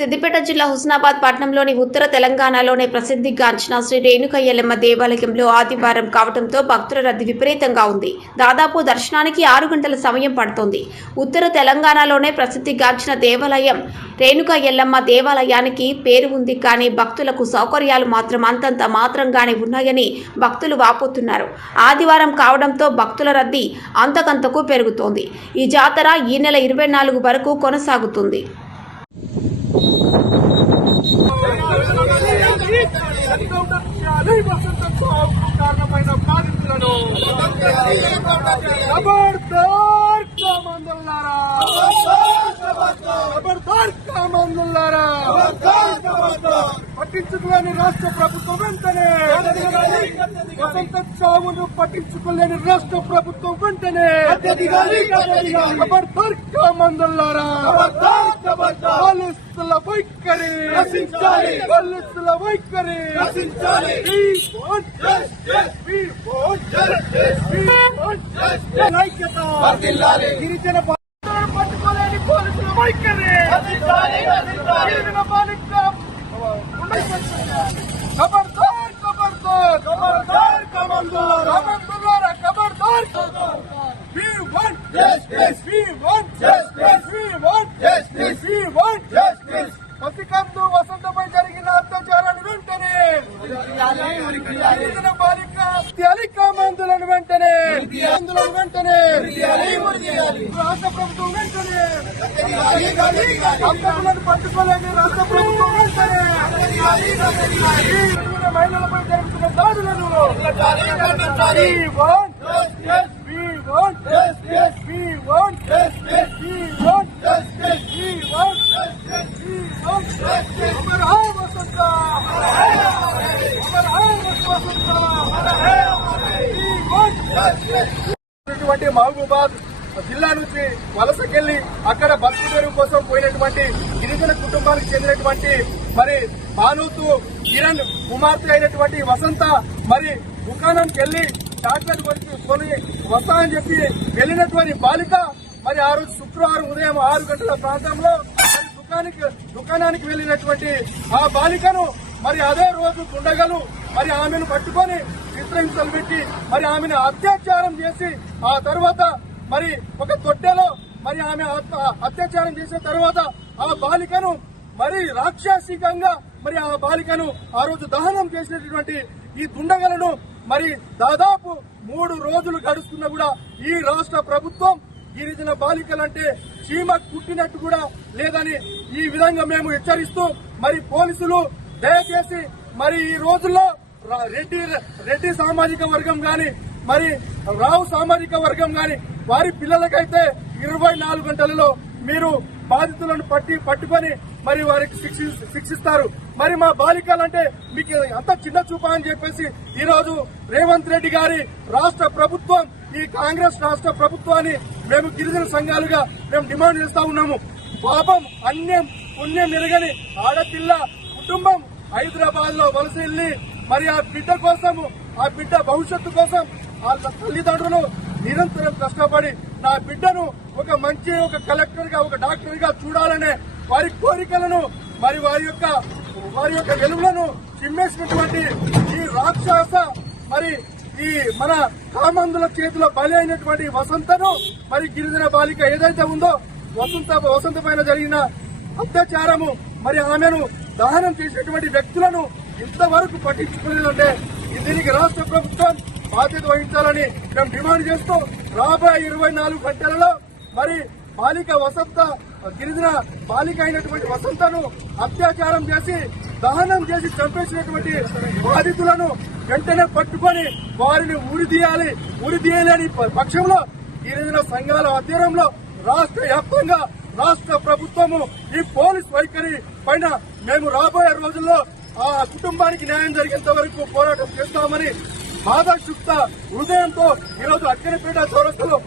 సిద్దిపేట జిల్లా హుస్నాబాద్ పట్టణంలోని ఉత్తర తెలంగాణలోనే ప్రసిద్ధిగాంచిన శ్రీ రేణుక ఎల్లమ్మ దేవాలయంలో ఆదివారం కావడంతో భక్తుల రద్దీ విపరీతంగా ఉంది. దాదాపు దర్శనానికి 6 గంటల సమయం పడుతోంది. ఉత్తర తెలంగాణలోనే ప్రసిద్ధిగాంచిన దేవాలయం రేణుక ఎల్లమ్మ దేవాలయానికి పేరు ఉంది, కానీ భక్తులకు సౌకర్యాలు మాత్రం అంతంత మాత్రంగానే ఉన్నాయని భక్తులు వాపోతున్నారు. ఆదివారం కావడంతో భక్తుల రద్దీ అంతకంతకు పెరుగుతోంది. ఈ జాతర ఈ నెల 24 వరకు కొనసాగుతుంది. పట్టించుకోలేని రాష్ట్ర ప్రభుత్వం వెంటనే వసంత చావును పట్టించుకోలేని రాష్ట్ర ప్రభుత్వం వెంటనే ఖబర్దార్ కామందులారా, పోలీసుల వైఖరి, పోలీసుల వైఖరి, గిరిజన పట్టుకోలేని పోలీసుల వైఖరి, ఖబర్దార్ ఖబర్దార్ ఖబర్దార్ కామందులారా, ఖబర్దార్. We want justice. We want justice. We want justice. We want justice. పసికందు వసంతపై జరిగిన అత్యాచారాన్ని వెంటనే గిరిజన బాలిక కామందులను వెంటనే రాష్ట్ర ప్రభుత్వం వెంటనే హక్కులను పట్టుకోలేని రాష్ట్ర ప్రభుత్వం వెంటనే మహిళలపై జరుగుతున్న దాడులను We want justice. We want justice. We want justice. We want justice. We want justice. अमर है वसंत, अमर है वसंत, We want justice. మహబూబాద్ జిల్లా నుంచి వలసకెళ్లి అక్కడ బతుకు తెరువు కోసం పోయినటువంటి గిరిజన కుటుంబానికి చెందినటువంటి మరి భానుతు కిరణ్ కుమార్తె అయినటువంటి వసంత మరి దుకాణంకి వెళ్లి చాక్లెట్ కొని వస్తా అని చెప్పి వెళ్లినటువంటి బాలిక మరి ఆ రోజు శుక్రవారం ఉదయం 6 గంటల ప్రాంతంలో దుకాణానికి వెళ్లినటువంటి ఆ బాలికను మరి అదే రోజు దుండగలు మరి ఆమెను పట్టుకొని చిత్రహింసలు పెట్టి మరి ఆమెను అత్యాచారం చేసి ఆ తర్వాత మరి ఒక తొట్టెలో మరి ఆమె అత్యాచారం చేసిన తర్వాత ఆ బాలికను మరి రాక్షసికంగా మరి ఆ బాలికను ఆ రోజు దహనం చేసినటువంటి ఈ దుండగలను మరి దాదాపు 3 రోజులు గడుస్తున్నా కూడా ఈ రాష్ట్ర ప్రభుత్వం గిరిజన బాలికలంటే చీమ కుట్టినట్టు కూడా లేదని ఈ విధంగా మేము హెచ్చరిస్తూ మరి పోలీసులు దయచేసి మరి ఈ రోజుల్లో రెడ్డి సామాజిక వర్గం గాని మరి రావు సామాజిక వర్గం గాని వారి పిల్లలకైతే 24 గంటలలో మీరు బాధితులను పట్టుకొని మరి వారికి శిక్షిస్తారు. మరి మా బాలికలంటే మీకు అంత చిన్న చూపా అని చెప్పేసి ఈ రోజు రేవంత్ రెడ్డి గారి రాష్ట్ర ప్రభుత్వం, ఈ కాంగ్రెస్ రాష్ట్ర ప్రభుత్వాన్ని మేము గిరిజన సంఘాలుగా మేము డిమాండ్ చేస్తా ఉన్నాము. పాపం అన్యం పుణ్యం ఎరగని ఆడపిల్ల కుటుంబం హైదరాబాద్ లో వలస వెళ్లి మరి ఆ బిడ్డ కోసము, ఆ బిడ్డ భవిష్యత్తు కోసం ఆ తల్లిదండ్రులు నిరంతరం కష్టపడి నా బిడ్డను ఒక కలెక్టర్ గా, ఒక డాక్టర్ గా చూడాలనే వారి కోరికలను మరి వారి యొక్క వెలుగులను చిమ్మేసినటువంటి ఈ రాక్షస మరి ఈ మన కామందుల చేతిలో బలి అయినటువంటి వసంతను మరి గిరిజన బాలిక ఏదైతే ఉందో వసంత పైన జరిగిన అత్యాచారము మరి ఆమెను దహనం చేసినటువంటి వ్యక్తులను ఇంతవరకు పట్టించుకోలేదంటే దీనికి రాష్ట్ర ప్రభుత్వం బాధ్యత వహించాలని మేము డిమాండ్ చేస్తూ రాబోయే 24 గంటలలో మరి గిరిజన బాలిక అయినటువంటి వసంతను అత్యాచారం చేసి దహనం చేసి చంపేసినటువంటి బాధితులను వెంటనే పట్టుకొని వారిని ఉరిదీయలేని పక్షంలో గిరిజన సంఘాల ఆధ్వర్యంలో రాష్ట్ర వ్యాప్తంగా రాష్ట్ర ప్రభుత్వము ఈ పోలీస్ వైఖరి పైన మేము రాబోయే రోజుల్లో ఆ కుటుంబానికి న్యాయం జరిగేంత వరకు పోరాటం చేస్తామని బాధాక్షుప్త హృదయంతో ఈరోజు అక్కనపేట చౌరస్తలో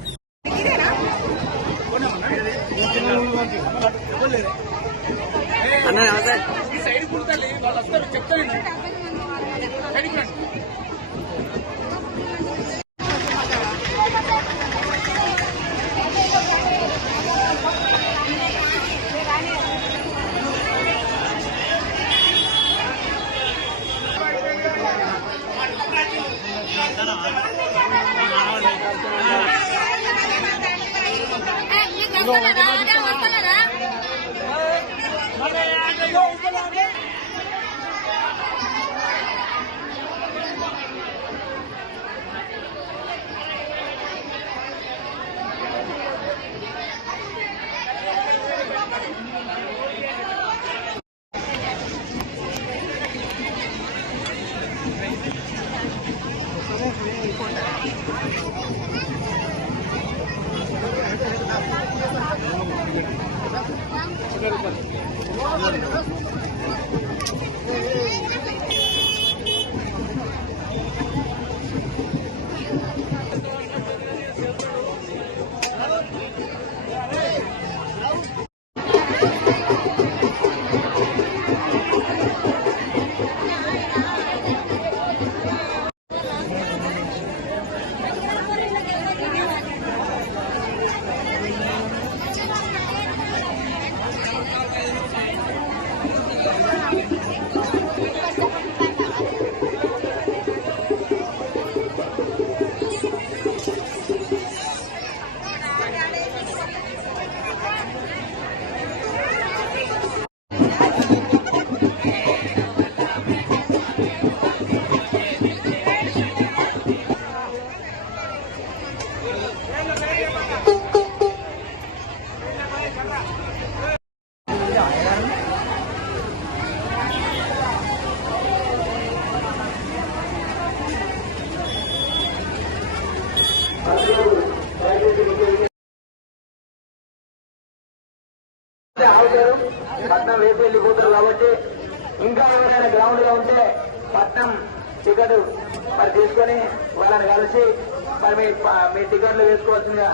పట్నం వేసి వెళ్ళిపోతారు కాబట్టి ఇంకా ఎవరైనా గ్రౌండ్ లో ఉంటే పట్నం టికెట్ మరి తీసుకొని వాళ్ళని కలిసి మరి మీ టికెట్లు వేసుకోవాల్సిందిగా